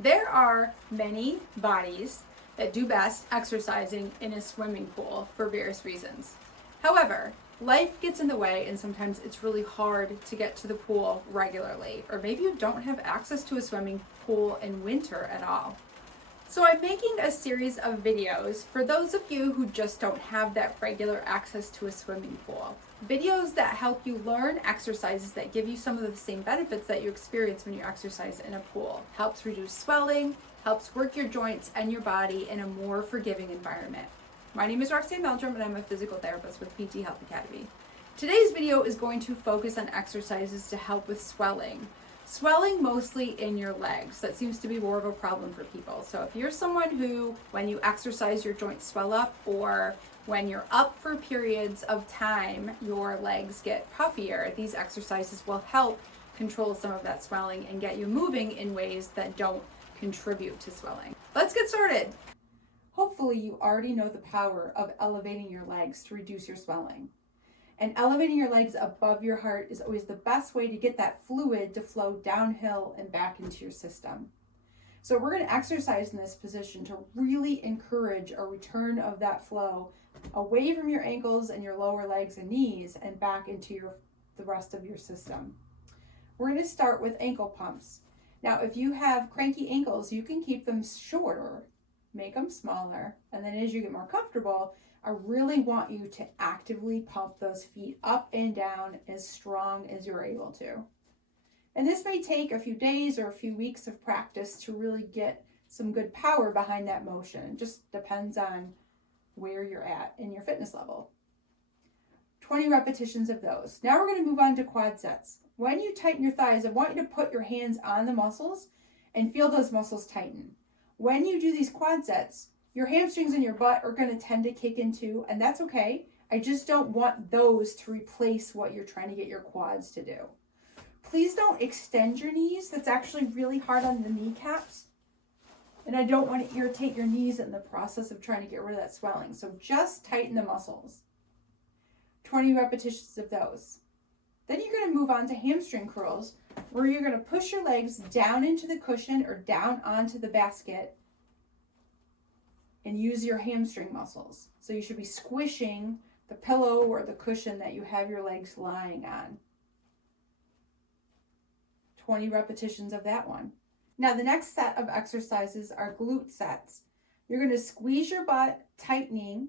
There are many bodies that do best exercising in a swimming pool for various reasons. However, life gets in the way and sometimes it's really hard to get to the pool regularly, or maybe you don't have access to a swimming pool in winter at all. So I'm making a series of videos for those of you who just don't have that regular access to a swimming pool. Videos that help you learn exercises that give you some of the same benefits that you experience when you exercise in a pool. Helps reduce swelling, helps work your joints and your body in a more forgiving environment. My name is Roxanne Meldrum and I'm a physical therapist with PT Health Academy. Today's video is going to focus on exercises to help with swelling. Swelling mostly in your legs. That seems to be more of a problem for people. So if you're someone who, when you exercise, your joints swell up, or when you're up for periods of time, your legs get puffier, these exercises will help control some of that swelling and get you moving in ways that don't contribute to swelling. Let's get started. Hopefully you already know the power of elevating your legs to reduce your swelling. And elevating your legs above your heart is always the best way to get that fluid to flow downhill and back into your system. So we're going to exercise in this position to really encourage a return of that flow away from your ankles and your lower legs and knees and back into the rest of your system. We're going to start with ankle pumps. Now, if you have cranky ankles, you can keep them shorter, make them smaller, and then as you get more comfortable, I really want you to actively pump those feet up and down as strong as you're able to. And this may take a few days or a few weeks of practice to really get some good power behind that motion. It just depends on where you're at in your fitness level. 20 repetitions of those. Now we're going to move on to quad sets. When you tighten your thighs, I want you to put your hands on the muscles and feel those muscles tighten. When you do these quad sets, your hamstrings and your butt are going to tend to kick in too, and that's okay. I just don't want those to replace what you're trying to get your quads to do. Please don't extend your knees. That's actually really hard on the kneecaps. And I don't want to irritate your knees in the process of trying to get rid of that swelling. So just tighten the muscles. 20 repetitions of those. Then you're going to move on to hamstring curls, where you're going to push your legs down into the cushion or down onto the basket and use your hamstring muscles. So you should be squishing the pillow or the cushion that you have your legs lying on. 20 repetitions of that one. Now the next set of exercises are glute sets. You're going to squeeze your butt, tightening,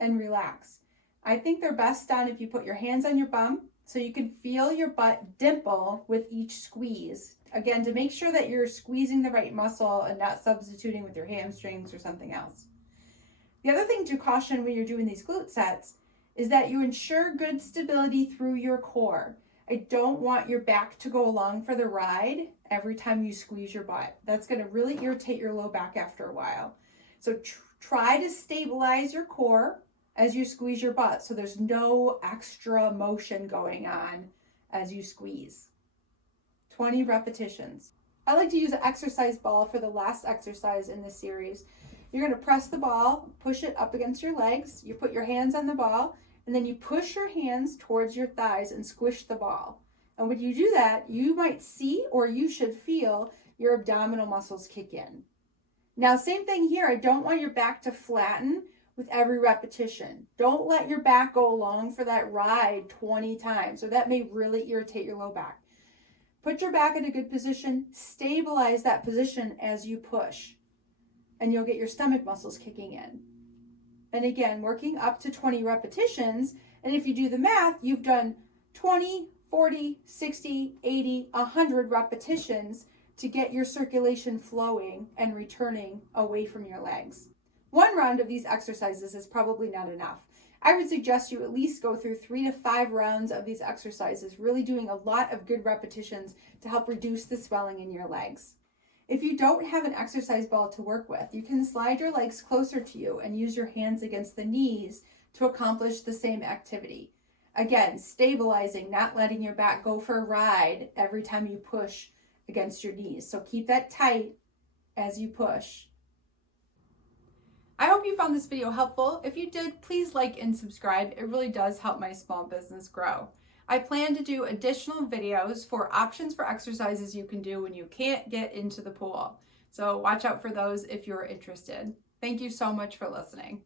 and relax. I think they're best done if you put your hands on your bum so you can feel your butt dimple with each squeeze. Again, to make sure that you're squeezing the right muscle and not substituting with your hamstrings or something else. The other thing to caution when you're doing these glute sets is that you ensure good stability through your core. I don't want your back to go along for the ride every time you squeeze your butt. That's going to really irritate your low back after a while. So try to stabilize your core as you squeeze your butt so there's no extra motion going on as you squeeze. 20 repetitions. I like to use an exercise ball for the last exercise in this series. You're going to press the ball, push it up against your legs, you put your hands on the ball, and then you push your hands towards your thighs and squish the ball. And when you do that, you might see or you should feel your abdominal muscles kick in. Now, same thing here. I don't want your back to flatten with every repetition. Don't let your back go along for that ride 20 times, or that may really irritate your low back. Put your back in a good position, stabilize that position as you push, and you'll get your stomach muscles kicking in. And again, working up to 20 repetitions, and if you do the math, you've done 20, 40, 60, 80, 100 repetitions to get your circulation flowing and returning away from your legs. One round of these exercises is probably not enough. I would suggest you at least go through 3 to 5 rounds of these exercises, really doing a lot of good repetitions to help reduce the swelling in your legs. If you don't have an exercise ball to work with, you can slide your legs closer to you and use your hands against the knees to accomplish the same activity. Again, stabilizing, not letting your back go for a ride every time you push against your knees. So keep that tight as you push. I hope you found this video helpful. If you did, please like and subscribe. It really does help my small business grow. I plan to do additional videos for options for exercises you can do when you can't get into the pool. So watch out for those if you're interested. Thank you so much for listening.